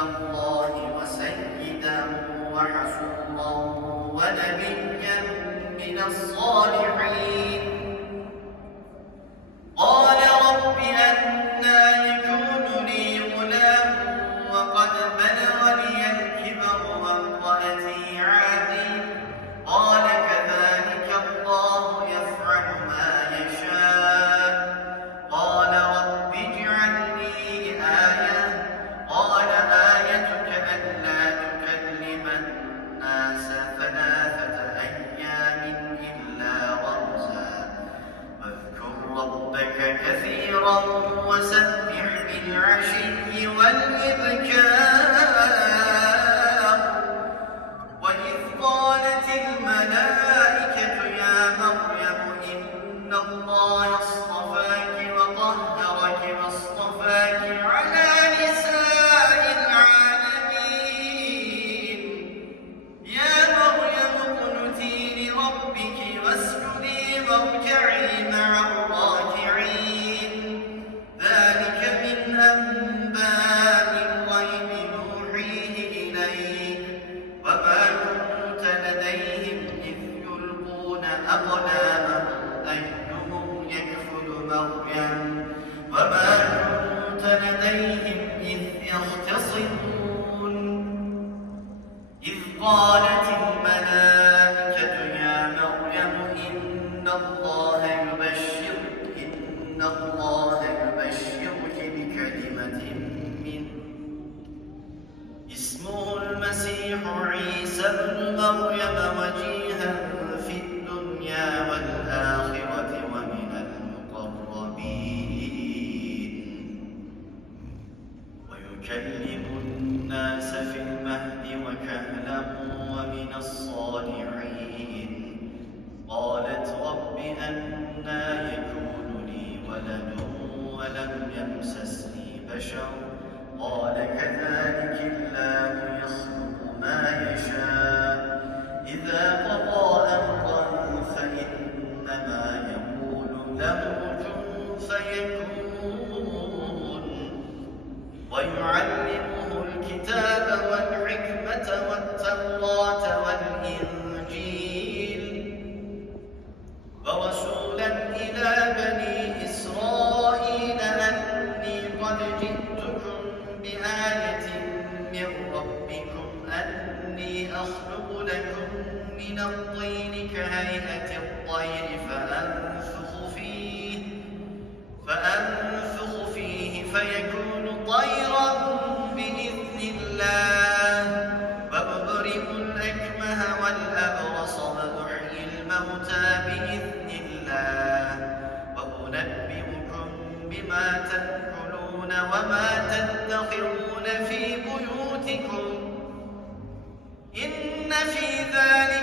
الله وسيدا وحصورا ونبيا من الصالحين. قال رب أنى يكون لي غلام وقد بلغني الكبر وامرأتي عاقر. قال كذلك الله يفعل ما يشاء. قال رب اجعل لي آية. قال آيتك ألا تكلم الناس 3 أيام إلا رمزا واذكر ربك كثيرا وسبح بالعشي والإبكار. وإذ قالت الملائكة يا مريم إن الله اصطفاك وطهرك واصطفاك على نساء العالمين. يا مريم اقنتي لربك واسجدي واركعي مع الراكعين. ذلك من أنباء الغيب نوحيه إليك وما كنت لديهم إذ يلقون أقلامهم أيهم يكفل مريم وما كنت لديهم إذ يختصمون. إذ قالت الملائكة يا مريم إن الله يبشرك بكلمة منه اسمه المسيح عيسى ابن مريم وجيها في الدنيا والآخرة ومن المقربين ويكلم الناس في المهد وكهلا ومن الصالحين. قالت رب أنى يكون لي ولد ولم يمسسني بشر. قال كذلك الله يخلق ما يشاء. إذا قضى أمرا فإنما يقول له كن فيكون. ويعلمه الكتاب والحكمة والتوراة والإنجيل ورسولا إلى بني إسرائيل أني قد جئتكم بآية من ربكم أني أخلق لكم من الطين كهيئة الطير فأنفخ فيه فيكون طيرا بإذن الله. وأبرئ الأكمه والأبرص وأحيي الموتى بإذن الله. وأنبئكم بما تأكلون وما تدخرون في بيوتكم إن في ذلك